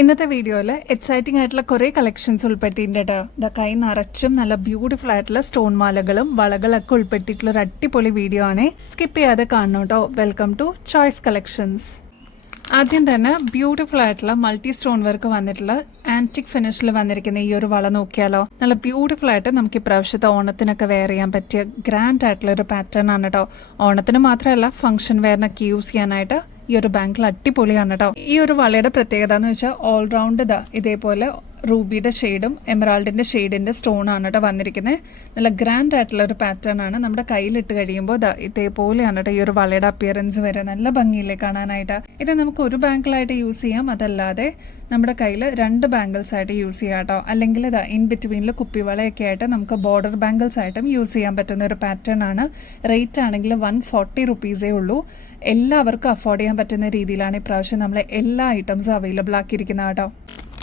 ഇന്നത്തെ വീഡിയോയിൽ എക്സൈറ്റിംഗ് ആയിട്ടുള്ള കുറേ കളക്ഷൻസ് ഉൾപ്പെടുത്തിയിട്ടുണ്ട് കേട്ടോ. ഇതാ കൈ നിറച്ചും നല്ല ബ്യൂട്ടിഫുൾ ആയിട്ടുള്ള സ്റ്റോൺ മാലകളും വളകളൊക്കെ ഉൾപ്പെടുത്തിയിട്ടുള്ള ഒരു അടിപൊളി വീഡിയോ ആണ്. സ്കിപ്പ് ചെയ്യാതെ കാണണം കേട്ടോ. Welcome to choice collections. ആദ്യം തന്നെ ബ്യൂട്ടിഫുൾ ആയിട്ടുള്ള മൾട്ടി സ്റ്റോൺ വർക്ക് വന്നിട്ടുള്ള ആന്റിക് ഫിനിഷിൽ വന്നിരിക്കുന്ന ഈ ഒരു വള നോക്കിയാലോ. നല്ല ബ്യൂട്ടിഫുൾ ആയിട്ട് നമുക്ക് ഇപ്രാവശ്യത്തെ ഓണത്തിനൊക്കെ വെയർ ചെയ്യാൻ പറ്റിയ ഗ്രാൻഡ് ആയിട്ടുള്ള ഒരു പാറ്റേൺ ആണ് കേട്ടോ. ഓണത്തിന് മാത്രമല്ല ഫംഗ്ഷൻ വെയറിനൊക്കെ യൂസ് ചെയ്യാനായിട്ട് ഈ ഒരു ബാങ്കിൾ അടിപൊളിയാണ് കേട്ടോ. ഈ ഒരു വളയുടെ പ്രത്യേകത എന്ന് വെച്ചാൽ ഓൾറൗണ്ട് ഇതേപോലെ റൂബിയുടെ ഷെയ്ഡും എമറാൾഡിന്റെ ഷെയ്ഡിന്റെ സ്റ്റോൺ ആണ് കേട്ടോ വന്നിരിക്കുന്നത്. നല്ല ഗ്രാൻഡ് ആയിട്ടുള്ള ഒരു പാറ്റേൺ ആണ്. നമ്മുടെ കയ്യിലിട്ട് കഴിയുമ്പോൾ ഇതേപോലെയാണ് കേട്ടോ ഈ ഒരു വളയുടെ അപ്പിയറൻസ് വരെ. നല്ല ഭംഗിയില്ലേ കാണാനായിട്ട്. ഇത് നമുക്ക് ഒരു ബാങ്കിളായിട്ട് യൂസ് ചെയ്യാം, അതല്ലാതെ നമ്മുടെ കയ്യിൽ 2 ബാംഗിൾസ് ആയിട്ട് യൂസ് ചെയ്യാം കേട്ടോ. അല്ലെങ്കിൽ ഇൻ ബിറ്റ്വീനിൽ കുപ്പിവളയൊക്കെ ആയിട്ട് നമുക്ക് ബോർഡർ ബാംഗിൾസ് ആയിട്ടും യൂസ് ചെയ്യാൻ പറ്റുന്ന ഒരു പാറ്റേൺ ആണ്. റേറ്റ് ആണെങ്കിൽ 140 റുപ്പീസേ ഉള്ളൂ. എല്ലാവർക്കും അഫോർഡ് ചെയ്യാൻ പറ്റുന്ന രീതിയിലാണ് ഇപ്രാവശ്യം നമ്മൾ എല്ലാ ഐറ്റംസും അവൈലബിൾ ആക്കിയിരിക്കുന്നത് കേട്ടോ.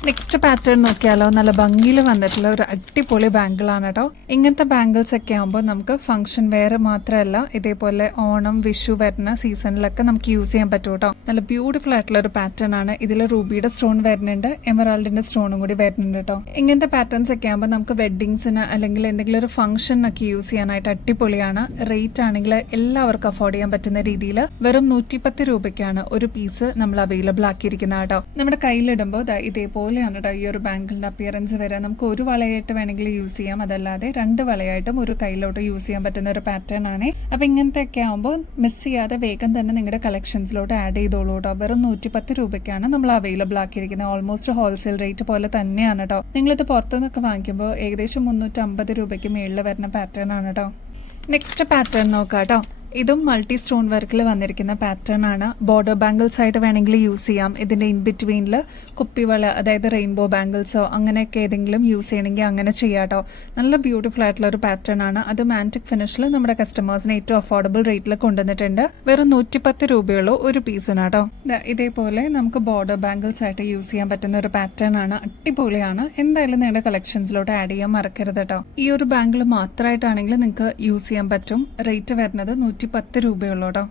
നെക്സ്റ്റ് പാറ്റേൺ നോക്കിയാലോ. നല്ല ഭംഗിയിൽ വന്നിട്ടുള്ള ഒരു അടിപൊളി ബാങ്കിളാണ് കേട്ടോ. ഇങ്ങനത്തെ ബാംഗിൾസ് ഒക്കെ ആകുമ്പോൾ നമുക്ക് ഫംഗ്ഷൻ വെയർ മാത്രമല്ല, ഇതേപോലെ ഓണം വിഷു വരുന്ന സീസണിലൊക്കെ നമുക്ക് യൂസ് ചെയ്യാൻ പറ്റും കേട്ടോ. നല്ല ബ്യൂട്ടിഫുൾ ആയിട്ടുള്ള ഒരു പാറ്റേൺ ആണ്. ഇതിൽ റൂബിയുടെ സ്റ്റോൺ വരുന്നുണ്ട്, എമറാൾഡിന്റെ സ്റ്റോണും കൂടി വരുന്നുണ്ട് കേട്ടോ. ഇങ്ങനത്തെ പാറ്റേൺസ് ഒക്കെ ആകുമ്പോൾ നമുക്ക് വെഡ്ഡിങ്സിന് അല്ലെങ്കിൽ എന്തെങ്കിലും ഒരു ഫംഗ്ഷനൊക്കെ യൂസ് ചെയ്യാനായിട്ട് അടിപൊളിയാണ്. റേറ്റ് ആണെങ്കിൽ എല്ലാവർക്കും അഫോർഡ് ചെയ്യാൻ പറ്റുന്ന രീതിയിൽ വെറും 110 രൂപയ്ക്കാണ് ഒരു പീസ് നമ്മൾ അവൈലബിൾ ആക്കിയിരിക്കുന്നത് കേട്ടോ. നമ്മുടെ കയ്യിലിടുമ്പോൾ ഇതേപോലെ ഈ ഒരു ബാങ്കിളിന്റെ അപ്പിയറൻസ് വരെ. നമുക്ക് ഒരു വളയായിട്ട് വേണമെങ്കിൽ യൂസ് ചെയ്യാം, അതല്ലാതെ 2 വളയായിട്ടും ഒരു കയ്യിലോട്ട് യൂസ് ചെയ്യാൻ പറ്റുന്ന ഒരു പാറ്റേൺ ആണ്. അപ്പൊ ഇങ്ങനത്തെ ഒക്കെ ആകുമ്പോൾ മിസ് ചെയ്യാതെ വേഗം തന്നെ നിങ്ങളുടെ കളക്ഷൻസിലോട്ട് ആഡ് ചെയ്തോളൂ കേട്ടോ. വെറും 110 രൂപയ്ക്കാണ് നമ്മൾ അവൈലബിൾ ആക്കിയിരിക്കുന്നത്. ഓൾമോസ്റ്റ് ഹോൾസെയിൽ റേറ്റ് പോലെ തന്നെയാണ് കേട്ടോ. നിങ്ങളിത് പുറത്തുനിന്നൊക്കെ വാങ്ങിക്കുമ്പോൾ ഏകദേശം 350 രൂപയ്ക്ക് മേളിൽ വരുന്ന പാറ്റേൺ ആണ് കേട്ടോ. നെക്സ്റ്റ് പാറ്റേൺ നോക്കാം കേട്ടോ. ഇതും മൾട്ടി സ്റ്റോൺ വർക്കിൽ വന്നിരിക്കുന്ന പാറ്റേൺ ആണ്. ബോർഡർ ബാംഗിൾസ് ആയിട്ട് വേണമെങ്കിൽ യൂസ് ചെയ്യാം. ഇതിന്റെ ഇൻ ബിറ്റ്വീനിൽ കുപ്പിവള, അതായത് റെയിൻബോ ബാംഗിൾസോ അങ്ങനെയൊക്കെ ഏതെങ്കിലും യൂസ് ചെയ്യണമെങ്കിൽ അങ്ങനെ ചെയ്യാട്ടോ. നല്ല ബ്യൂട്ടിഫുൾ ആയിട്ടുള്ള ഒരു പാറ്റേൺ ആണ്. അത് ആന്റിക് ഫിനിഷിൽ നമ്മുടെ കസ്റ്റമേഴ്സിന് ഏറ്റവും അഫോർഡബിൾ റേറ്റിൽ കൊണ്ടുവന്നിട്ടുണ്ട്. വെറും 110 രൂപയുള്ളൂ ഒരു പീസിനാട്ടോ. ഇതേപോലെ നമുക്ക് ബോർഡർ ബാംഗിൾസ് ആയിട്ട് യൂസ് ചെയ്യാൻ പറ്റുന്ന ഒരു പാറ്റേൺ ആണ്. അടിപൊളിയാണ്. എന്തായാലും നിങ്ങളുടെ കളക്ഷൻസിലോട്ട് ആഡ് ചെയ്യാൻ മറക്കരുത് കേട്ടോ. ഈ ഒരു ബാംഗിൾ മാത്രമായിട്ടാണെങ്കിൽ നിങ്ങൾക്ക് യൂസ് ചെയ്യാൻ പറ്റും. റേറ്റ് വരുന്നത് 110 രൂപയുള്ളൂ കേട്ടോ.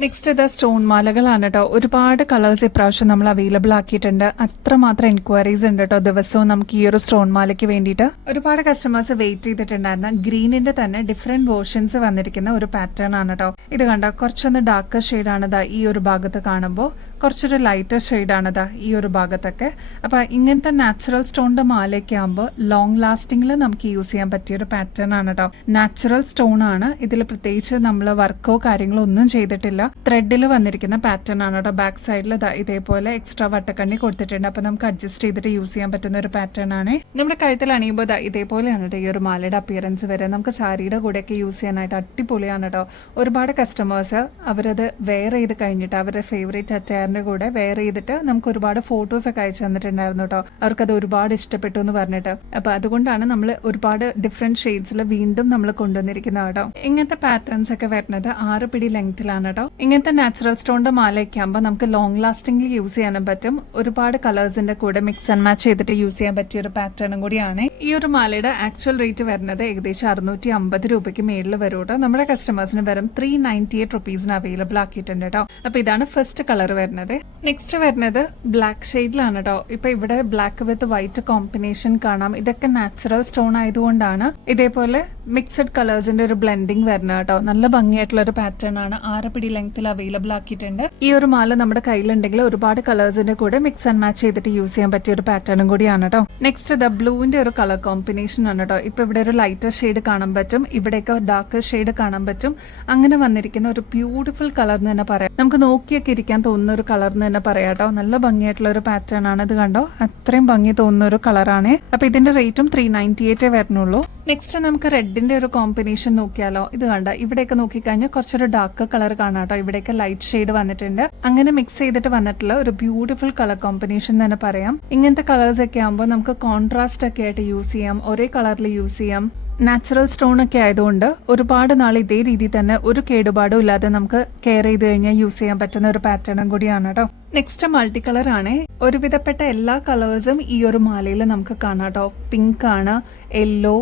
നെക്സ്റ്റ് സ്റ്റോൺ മാലകളാണ് കേട്ടോ. ഒരുപാട് കളേഴ്സ് ഇപ്രാവശ്യം നമ്മൾ അവൈലബിൾ ആക്കിയിട്ടുണ്ട്. അത്രമാത്രം എൻക്വയറീസ് ഉണ്ട് കേട്ടോ ദിവസവും നമുക്ക് ഈ ഒരു സ്റ്റോൺ മാലയ്ക്ക് വേണ്ടിയിട്ട്. ഒരുപാട് കസ്റ്റമേഴ്സ് വെയിറ്റ് ചെയ്തിട്ടുണ്ടായിരുന്ന ഗ്രീനിന്റെ തന്നെ ഡിഫറെന്റ് വേർഷൻസ് വന്നിരിക്കുന്ന ഒരു പാറ്റേൺ ആണ് കേട്ടോ. ഇത് കണ്ടോ, കുറച്ചൊന്ന് ഡാർക്ക് ഷെയ്ഡ് ആണിതാ ഈ ഒരു ഭാഗത്ത് കാണുമ്പോൾ, കുറച്ചൊരു ലൈറ്റർ ഷെയ്ഡ് ആണിതാ ഈ ഒരു ഭാഗത്തൊക്കെ. അപ്പൊ ഇങ്ങനത്തെ നാച്ചുറൽ സ്റ്റോണിന്റെ മാലയൊക്കെ ആകുമ്പോൾ ലോങ് ലാസ്റ്റിംഗിൽ നമുക്ക് യൂസ് ചെയ്യാൻ പറ്റിയ ഒരു പാറ്റേൺ ആണ് കേട്ടോ. നാച്ചുറൽ സ്റ്റോൺ ആണ്. ഇതിൽ പ്രത്യേകിച്ച് നമ്മൾ വർക്കോ കാര്യങ്ങളോ ഒന്നും ചെയ്തിട്ടില്ല. ത്രെഡിൽ വന്നിരിക്കുന്ന പാറ്റേൺ ആണ് കേട്ടോ. ബാക്ക് സൈഡിൽ ഇതേപോലെ എക്സ്ട്രാ വട്ടക്കണ്ണി കൊടുത്തിട്ടുണ്ട്. അപ്പൊ നമുക്ക് അഡ്ജസ്റ്റ് ചെയ്തിട്ട് യൂസ് ചെയ്യാൻ പറ്റുന്ന ഒരു പാറ്റേൺ ആണ്. നമ്മുടെ കഴുത്തിൽ അണിയുമ്പോൾ ഇതേപോലെയാണ് കേട്ടോ ഈ ഒരു മാലയുടെ അപ്പിയറൻസ് വരെ. നമുക്ക് സാരിയുടെ കൂടെയൊക്കെ യൂസ് ചെയ്യാനായിട്ട് അടിപൊളിയാണ് കേട്ടോ. ഒരുപാട് കസ്റ്റമേഴ്സ് അവരത് വെയർ ചെയ്ത് കഴിഞ്ഞിട്ട് അവരുടെ ഫേവറേറ്റ് അറ്റയറിന്റെ കൂടെ വെയർ ചെയ്തിട്ട് നമുക്ക് ഒരുപാട് ഫോട്ടോസ് ഒക്കെ അയച്ചു തന്നിട്ടുണ്ടായിരുന്നു കേട്ടോ. അവർക്കത് ഒരുപാട് ഇഷ്ടപ്പെട്ടു എന്ന് പറഞ്ഞിട്ട്. അപ്പൊ അതുകൊണ്ടാണ് നമ്മൾ ഒരുപാട് ഡിഫറെന്റ് ഷെയ്ഡ്സിൽ വീണ്ടും നമ്മൾ കൊണ്ടുവന്നിരിക്കുന്നത് കേട്ടോ. ഇങ്ങനത്തെ പാറ്റേൺസ് ഒക്കെ വരുന്നത് 6 പിടി ലെങ്ത്തിലാണ് കേട്ടോ. ഇങ്ങനത്തെ നാച്ചുറൽ സ്റ്റോണിന്റെ മാലയൊക്കെ ആകുമ്പോൾ നമുക്ക് ലോങ് ലാസ്റ്റിംഗിൽ യൂസ് ചെയ്യാനും പറ്റും. ഒരുപാട് കളേഴ്സിന്റെ കൂടെ മിക്സ് ആൻഡ് മാച്ച് ചെയ്തിട്ട് യൂസ് ചെയ്യാൻ പറ്റിയ ഒരു പാറ്റേണും കൂടിയാണ്. ഈ ഒരു മാലയുടെ ആക്ച്വൽ റേറ്റ് വരുന്നത് ഏകദേശം 650 രൂപയ്ക്ക് മേളിൽ വരും കേട്ടോ. നമ്മുടെ കസ്റ്റമേഴ്സിന് വെറും 398 റുപ്പീസിന് അവൈലബിൾ ആക്കിയിട്ടുണ്ട് കേട്ടോ. അപ്പൊ ഇതാണ് ഫസ്റ്റ് കളർ വരുന്നത്. നെക്സ്റ്റ് വരുന്നത് ബ്ലാക്ക് ഷെയ്ഡിലാണ് കേട്ടോ. ഇപ്പൊ ഇവിടെ ബ്ലാക്ക് വിത്ത് വൈറ്റ് കോമ്പിനേഷൻ കാണാം. ഇതൊക്കെ നാച്ചുറൽ സ്റ്റോൺ ആയതുകൊണ്ടാണ് ഇതേപോലെ മിക്സഡ് കളേഴ്സിന്റെ ഒരു ബ്ലെൻഡിങ് വരുന്നത് കേട്ടോ. നല്ല ഭംഗിയായിട്ടുള്ള ഒരു പാറ്റേൺ ആണ്. 6 പിടി ലെങ്ത്തിൽ അവൈലബിൾ ആക്കിയിട്ടുണ്ട്. ഈ ഒരു മാല നമ്മുടെ കയ്യിലുണ്ടെങ്കിൽ ഒരുപാട് കളേഴ്സിന്റെ കൂടെ മിക്സ് ആൻഡ് മാച്ച് ചെയ്തിട്ട് യൂസ് ചെയ്യാൻ പറ്റിയ ഒരു പാറ്റേണും കൂടിയാണ് കേട്ടോ. നെക്സ്റ്റ് ബ്ലൂവിന്റെ ഒരു കളർ കോമ്പിനേഷൻ ആണ് കേട്ടോ. ഇപ്പൊ ഇവിടെ ഒരു ലൈറ്റർ ഷെയ്ഡ് കാണാൻ പറ്റും, ഇവിടെയൊക്കെ ഡാർക്ക് ഷെയ്ഡ് കാണാൻ പറ്റും. അങ്ങനെ വന്നിരിക്കുന്ന ഒരു ബ്യൂട്ടിഫുൾ കളർ എന്ന് തന്നെ പറയാം. നമുക്ക് നോക്കിയൊക്കെ ഇരിക്കാൻ തോന്നുന്ന ഒരു കളർ എന്ന് തന്നെ പറയാം കേട്ടോ. നല്ല ഭംഗിയായിട്ടുള്ള ഒരു പാറ്റേൺ ആണ്. ഇത് കണ്ടോ, അത്രയും ഭംഗി തോന്നുന്ന ഒരു കളറാണ്. അപ്പൊ ഇതിന്റെ റേറ്റും 398 വരുന്നുള്ളൂ. നെക്സ്റ്റ് നമുക്ക് റെഡിന്റെ ഒരു കോമ്പിനേഷൻ നോക്കിയാലോ. ഇത് കണ്ട, ഇവിടെയൊക്കെ നോക്കിക്കഴിഞ്ഞാൽ കുറച്ചൊരു ഡാർക്ക് കളർ കാണാം കേട്ടോ. ഇവിടെയൊക്കെ ലൈറ്റ് ഷെയ്ഡ് വന്നിട്ടുണ്ട്. അങ്ങനെ മിക്സ് ചെയ്തിട്ട് വന്നിട്ടുള്ള ഒരു ബ്യൂട്ടിഫുൾ കളർ കോമ്പിനേഷൻ തന്നെ പറയാം. ഇങ്ങനത്തെ കളേഴ്സ് ഒക്കെ ആകുമ്പോൾ നമുക്ക് കോൺട്രാസ്റ്റ് ഒക്കെ ആയിട്ട് യൂസ് ചെയ്യാം, ഒരേ കളറിൽ യൂസ് ചെയ്യാം. നാച്ചുറൽ സ്റ്റോൺ ഒക്കെ ആയതുകൊണ്ട് ഒരുപാട് നാൾ ഇതേ രീതിയിൽ തന്നെ ഒരു കേടുപാടും ഇല്ലാതെ നമുക്ക് കെയർ ചെയ്ത് കഴിഞ്ഞാൽ യൂസ് ചെയ്യാൻ പറ്റുന്ന ഒരു പാറ്റേണും കൂടിയാണ് കേട്ടോ. നെക്സ്റ്റ് മൾട്ടി കളർ ആണ്. ഒരുവിധപ്പെട്ട എല്ലാ കളേഴ്സും ഈ ഒരു മാലയിൽ നമുക്ക് കാണാം കേട്ടോ. പിങ്ക് ആണ്, യെല്ലോ,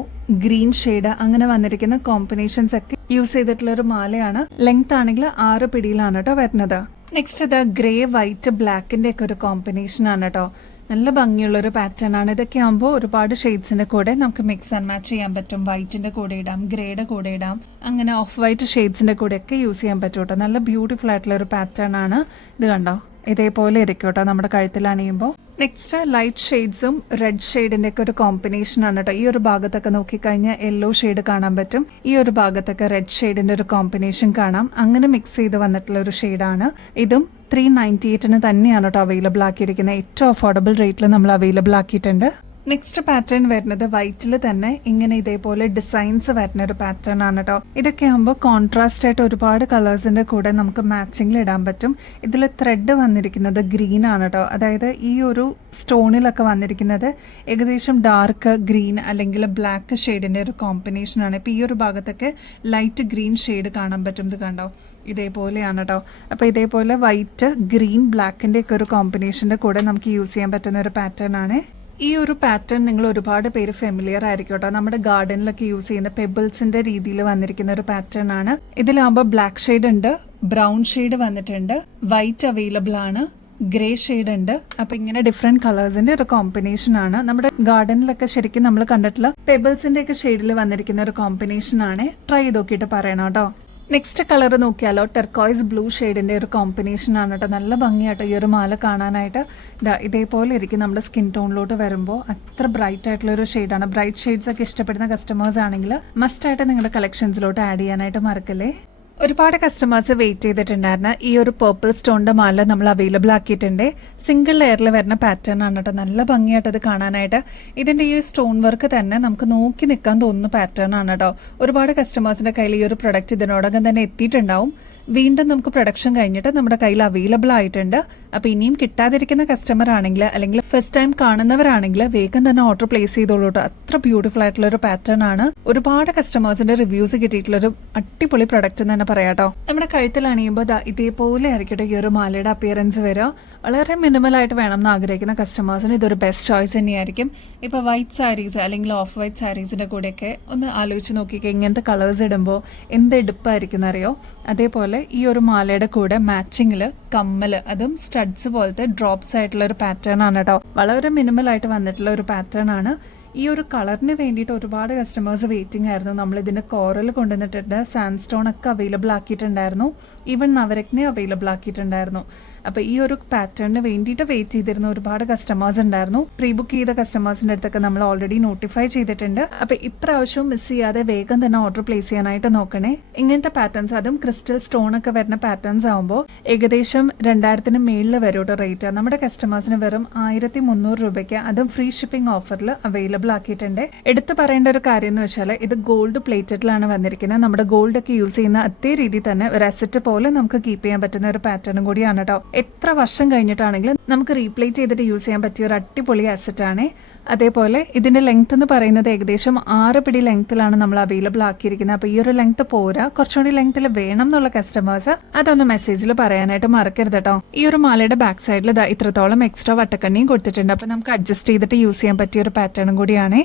ഗ്രീൻ ഷെയ്ഡ്, അങ്ങനെ വന്നിരിക്കുന്ന കോമ്പിനേഷൻസ് ഒക്കെ യൂസ് ചെയ്തിട്ടുള്ള ഒരു മാലയാണ്. ലെങ്ത് ആണെങ്കിൽ 6 പിടിയിലാണ് കേട്ടോ വരുന്നത്. നെക്സ്റ്റ് ഇത് ഗ്രേ വൈറ്റ് ബ്ലാക്കിന്റെ ഒക്കെ ഒരു കോമ്പിനേഷൻ ആണ് കേട്ടോ. നല്ല ഭംഗിയുള്ള ഒരു പാറ്റേൺ ആണ്. ഇതൊക്കെ ആകുമ്പോൾ ഒരുപാട് ഷെയ്ഡ്സിന്റെ കൂടെ നമുക്ക് മിക്സ് ആൻഡ് മാച്ച് ചെയ്യാൻ പറ്റും. വൈറ്റിന്റെ കൂടെ ഇടാം, ഗ്രേയുടെ കൂടെ ഇടാം, അങ്ങനെ ഓഫ് വൈറ്റ് ഷെയ്ഡ്സിന്റെ കൂടെ ഒക്കെ യൂസ് ചെയ്യാൻ പറ്റും കേട്ടോ. നല്ല ബ്യൂട്ടിഫുൾ ആയിട്ടുള്ള ഒരു പാറ്റേൺ ആണ്. ഇത് കണ്ടോ, ഇതേപോലെ ഇരിക്കും കേട്ടോ നമ്മുടെ കഴുത്തിൽ അണിയുമ്പോൾ. നെക്സ്റ്റ് ലൈറ്റ് ഷെയ്ഡ്സും റെഡ് ഷെയ്ഡിന്റെ ഒക്കെ ഒരു കോമ്പിനേഷൻ ആണ് കേട്ടോ. ഈ ഒരു ഭാഗത്തൊക്കെ നോക്കിക്കഴിഞ്ഞാൽ യെല്ലോ ഷെയ്ഡ് കാണാൻ പറ്റും, ഈ ഒരു ഭാഗത്തൊക്കെ റെഡ് ഷെയ്ഡിന്റെ ഒരു കോമ്പിനേഷൻ കാണാം. അങ്ങനെ മിക്സ് ചെയ്ത് വന്നിട്ടുള്ള ഒരു ഷെയ്ഡാണ്. ഇതും 398 തന്നെയാണ് കേട്ടോ അവൈലബിൾ ആക്കിയിരിക്കുന്നത്. ഏറ്റവും അഫോർഡബിൾ റേറ്റിൽ നമ്മൾ അവൈലബിൾ ആക്കിയിട്ടുണ്ട്. നെക്സ്റ്റ് പാറ്റേൺ വരുന്നത് വൈറ്റിൽ തന്നെ ഇങ്ങനെ ഇതേപോലെ ഡിസൈൻസ് വരുന്ന ഒരു പാറ്റേൺ ആണ് കേട്ടോ. ഇതൊക്കെ ആകുമ്പോൾ കോൺട്രാസ്റ്റ് ആയിട്ട് ഒരുപാട് കളേഴ്സിന്റെ കൂടെ നമുക്ക് മാച്ചിങ്ങിൽ ഇടാൻ പറ്റും. ഇതിൽ ത്രെഡ് വന്നിരിക്കുന്നത് ഗ്രീൻ ആണ് കേട്ടോ. അതായത് ഈ ഒരു സ്റ്റോണിലൊക്കെ വന്നിരിക്കുന്നത് ഏകദേശം ഡാർക്ക് ഗ്രീൻ അല്ലെങ്കിൽ ബ്ലാക്ക് ഷെയ്ഡിന്റെ ഒരു കോമ്പിനേഷൻ ആണ്. ഇപ്പം ഈ ഒരു ഭാഗത്തൊക്കെ ലൈറ്റ് ഗ്രീൻ ഷെയ്ഡ് കാണാൻ പറ്റും. ഇത് കണ്ടോ, ഇതേപോലെയാണ് കേട്ടോ. അപ്പോൾ ഇതേപോലെ വൈറ്റ് ഗ്രീൻ ബ്ലാക്കിന്റെ ഒക്കെ ഒരു കോമ്പിനേഷന്റെ കൂടെ നമുക്ക് യൂസ് ചെയ്യാൻ പറ്റുന്ന ഒരു പാറ്റേൺ ആണ്. ഈ ഒരു പാറ്റേൺ നിങ്ങൾ ഒരുപാട് പേര് ഫെമിലിയർ ആയിരിക്കും കേട്ടോ. നമ്മുടെ ഗാർഡനിലൊക്കെ യൂസ് ചെയ്യുന്ന പെബിൾസിന്റെ രീതിയിൽ വന്നിരിക്കുന്ന ഒരു പാറ്റേൺ ആണ്. ഇതിലാകുമ്പോൾ ബ്ലാക്ക് ഷെയ്ഡ് ഉണ്ട്, ബ്രൗൺ ഷെയ്ഡ് വന്നിട്ടുണ്ട്, വൈറ്റ് അവൈലബിൾ ആണ്, ഗ്രേ ഷെയ്ഡ് ഉണ്ട്. അപ്പൊ ഇങ്ങനെ ഡിഫറെന്റ് കളേഴ്സിന്റെ ഒരു കോമ്പിനേഷൻ ആണ്. നമ്മുടെ ഗാർഡനിലൊക്കെ ശരിക്കും നമ്മൾ കണ്ടിട്ടുള്ള പെബിൾസിന്റെ ഒക്കെ ഷെയ്ഡിൽ വന്നിരിക്കുന്ന ഒരു കോമ്പിനേഷൻ ആണ്. ട്രൈ ചെയ്ത് നോക്കിയിട്ട് പറയണം കേട്ടോ. നെക്സ്റ്റ് കളർ നോക്കിയാലോ, ടെർക്കോയ്സ് ബ്ലൂ ഷെയ്ഡിന്റെ ഒരു കോമ്പിനേഷൻ ആണ് കേട്ടോ. നല്ല ഭംഗിയാട്ടോ ഈ ഒരു മാല കാണാനായിട്ട്. ഇതേപോലെ ഇരിക്കും നമ്മുടെ സ്കിൻ ടോണിലോട്ട് വരുമ്പോൾ. അത്ര ബ്രൈറ്റ് ആയിട്ടുള്ള ഒരു ഷെയ്ഡാണ്. ബ്രൈറ്റ് ഷെയ്ഡ്സ് ഒക്കെ ഇഷ്ടപ്പെടുന്ന കസ്റ്റമേഴ്സ് ആണെങ്കിൽ മസ്റ്റ് ആയിട്ട് നിങ്ങളുടെ കളക്ഷൻസിലോട്ട് ആഡ് ചെയ്യാനായിട്ട് മറക്കല്ലേ. ഒരുപാട് കസ്റ്റമേഴ്സ് വെയിറ്റ് ചെയ്തിട്ടുണ്ടായിരുന്നു. ഈ ഒരു പേർപ്പിൾ സ്റ്റോണിന്റെ മാല നമ്മൾ അവൈലബിൾ ആക്കിയിട്ടുണ്ട്. സിംഗിൾ ലെയറിൽ വരുന്ന പാറ്റേൺ ആണ് കേട്ടോ. നല്ല ഭംഗിയായിട്ട് അത് കാണാനായിട്ട്. ഇതിന്റെ ഈ സ്റ്റോൺ വർക്ക് തന്നെ നമുക്ക് നോക്കി നിൽക്കാൻ തോന്നുന്ന പാറ്റേൺ ആണ് കേട്ടോ. ഒരുപാട് കസ്റ്റമേഴ്സിന്റെ കയ്യിൽ ഈ ഒരു പ്രൊഡക്റ്റ് ഇതിനോടകം തന്നെ എത്തിയിട്ടുണ്ടാവും. വീണ്ടും നമുക്ക് പ്രൊഡക്ഷൻ കഴിഞ്ഞിട്ട് നമ്മുടെ കയ്യിൽ അവൈലബിൾ ആയിട്ടുണ്ട്. അപ്പോൾ ഇനിയും കിട്ടാതിരിക്കുന്ന കസ്റ്റമർ ആണെങ്കിൽ അല്ലെങ്കിൽ ഫസ്റ്റ് ടൈം കാണുന്നവരാണെങ്കിൽ വേഗം തന്നെ ഓർഡർ പ്ലേസ് ചെയ്തോളൂ കേട്ടോ. അത്ര ബ്യൂട്ടിഫുൾ ആയിട്ടുള്ള ഒരു പാറ്റേൺ ആണ്. ഒരുപാട് കസ്റ്റമേഴ്സിന്റെ റിവ്യൂസ് കിട്ടിയിട്ടുള്ള ഒരു അടിപൊളി പ്രൊഡക്റ്റ് എന്ന് തന്നെ പറയാട്ടോ. നമ്മുടെ കഴുത്തിൽ അണിയുമ്പോൾ ഇതേപോലെ ആയിരിക്കട്ടെ ഈ ഒരു മാലയുടെ അപ്പിയറൻസ് വരിക. വളരെ മിനിമൽ ആയിട്ട് വേണം എന്ന് ആഗ്രഹിക്കുന്ന കസ്റ്റമേഴ്സിന് ഇതൊരു ബെസ്റ്റ് ചോയ്സ് തന്നെയായിരിക്കും. ഇപ്പോൾ വൈറ്റ് സാരീസ് അല്ലെങ്കിൽ ഓഫ് വൈറ്റ് സാരീസിന്റെ കൂടെയൊക്കെ ഒന്ന് ആലോചിച്ച് നോക്കിക്കോ, ഇങ്ങനത്തെ കളേഴ്സ് ഇടുമ്പോൾ എന്ത് എടുപ്പായിരിക്കും എന്നറിയോ. അതേപോലെ ഈ ഒരു മാലയുടെ കൂടെ മാച്ചിങ്ങിൽ കമ്മല്, അതും സ്റ്റഡ്സ് പോലത്തെ ഡ്രോപ്സ് ആയിട്ടുള്ള ഒരു പാറ്റേൺ ആണ് കേട്ടോ. വളരെ മിനിമൽ ആയിട്ട് വന്നിട്ടുള്ള ഒരു പാറ്റേൺ ആണ്. ഈ ഒരു കളറിന് വേണ്ടിയിട്ട് ഒരുപാട് കസ്റ്റമേഴ്സ് വെയിറ്റിംഗ് ആയിരുന്നു. നമ്മൾ ഇതിന് കോറൽ കൊണ്ടുവന്നിട്ടുണ്ട്, സാൻഡ് സ്റ്റോൺ ഒക്കെ അവൈലബിൾ ആക്കിയിട്ടുണ്ടായിരുന്നു, ഈവൻ നവരത്നെ അവൈലബിൾ ആക്കിയിട്ടുണ്ടായിരുന്നു. അപ്പോൾ ഈ ഒരു പാറ്റേണിന് വേണ്ടിയിട്ട് വെയിറ്റ് ചെയ്തിരുന്ന ഒരുപാട് കസ്റ്റമേഴ്സ് ഉണ്ടായിരുന്നു. പ്രീ ബുക്ക് ചെയ്ത കസ്റ്റമേഴ്സിൻ്റെ അടുത്തൊക്കെ നമ്മൾ ഓൾറെഡി നോട്ടിഫൈ ചെയ്തിട്ടുണ്ട്. അപ്പോൾ ഇപ്രാവശ്യവും മിസ് ചെയ്യാതെ വേഗം തന്നെ ഓർഡർ പ്ലേസ് ചെയ്യാനായിട്ട് നോക്കണേ. ഇങ്ങനത്തെ പാറ്റേൺസ്, അതും ക്രിസ്റ്റൽ സ്റ്റോൺ ഒക്കെ വരുന്ന പാറ്റേൺസ് ആകുമ്പോൾ ഏകദേശം 2000 മേളിൽ വരും റേറ്റ്. നമ്മുടെ കസ്റ്റമേഴ്സിന് വെറും 1300 രൂപയ്ക്ക്, അതും ഫ്രീ ഷിപ്പിംഗ് ഓഫറിൽ അവൈലബിൾ ആക്കിയിട്ടുണ്ട്. എടുത്തു പറയേണ്ട ഒരു കാര്യം എന്ന് വെച്ചാൽ ഇത് ഗോൾഡ് പ്ലേറ്റഡിലാണ് വന്നിരിക്കുന്നത്. നമ്മുടെ ഗോൾഡ് ഒക്കെ യൂസ് ചെയ്യുന്ന അതേ രീതിയിൽ തന്നെ ഒരു അസറ്റ് പോലെ നമുക്ക് കീപ്പ് ചെയ്യാൻ പറ്റുന്ന ഒരു പാറ്റേണും കൂടിയാണ് കേട്ടോ. എത്ര വർഷം കഴിഞ്ഞിട്ടാണെങ്കിലും നമുക്ക് റീപ്ലേറ്റ് ചെയ്തിട്ട് യൂസ് ചെയ്യാൻ പറ്റിയ ഒരു അടിപൊളി അസറ്റ് ആണ്. അതേപോലെ ഇതിന്റെ ലെങ്ത് എന്ന് പറയുന്നത് ഏകദേശം 6 പിടി ലെങ്ത്തിലാണ് നമ്മൾ അവൈലബിൾ ആക്കിയിരിക്കുന്നത്. അപ്പോൾ ഈ ഒരു ലെങ്ത് പോരാ, കുറച്ചുകൂടി ലെങ്ത്തിൽ വേണം എന്നുള്ള കസ്റ്റമേഴ്സ് അതൊന്ന് മെസ്സേജിൽ പറയാനായിട്ട് മറക്കരുത് കേട്ടോ. ഈ ഒരു മാലയുടെ ബാക്ക് സൈഡിൽ ഇത്രത്തോളം എക്സ്ട്രാ വട്ടക്കണ്ണിയും കൊടുത്തിട്ടുണ്ട്. അപ്പോൾ നമുക്ക് അഡ്ജസ്റ്റ് ചെയ്തിട്ട് യൂസ് ചെയ്യാൻ പറ്റിയ ഒരു പാറ്റേണും കൂടിയാണ്.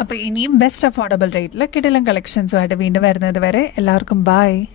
അപ്പോൾ ഇനിയും ബെസ്റ്റ് അഫോർഡബിൾ റേറ്റിൽ കിടിലൻ കളക്ഷൻസുമായിട്ട് വീണ്ടും വരുന്നത് വരെ എല്ലാവർക്കും ബൈ.